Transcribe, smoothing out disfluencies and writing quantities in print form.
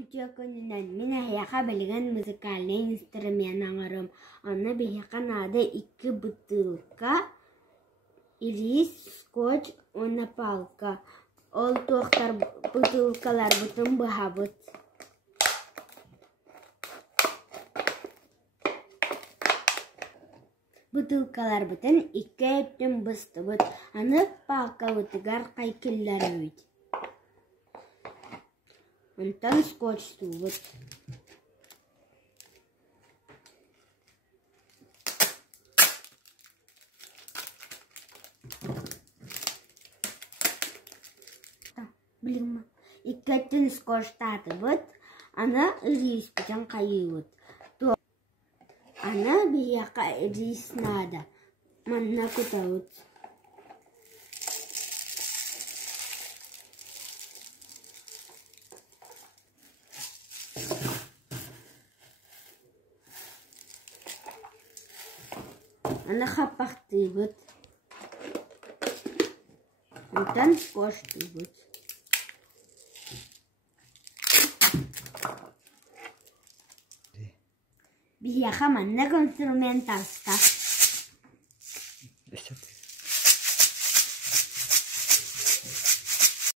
Ütüöкөнүнөн мен аяка билген музыкальный инструмент аңарым. Аны бияка нада 2 бутылка, ирис, скотч, палка. Ол туактар бутылкалар бутун бахабыт. Бутылкалар бутун 2 өттүн быстыбыт. Аны палка бутыгар кайкиллер өйт. Онтан скотч тубут. Билем. 2 өттүн скотч татыбыт. Аны ирис бичен кайыбыт. Аны бияка ирис нада. Манна кутабыт. Аны хаппактыбыт. Онтан скотч тубут. Бияка манна инструмент таста.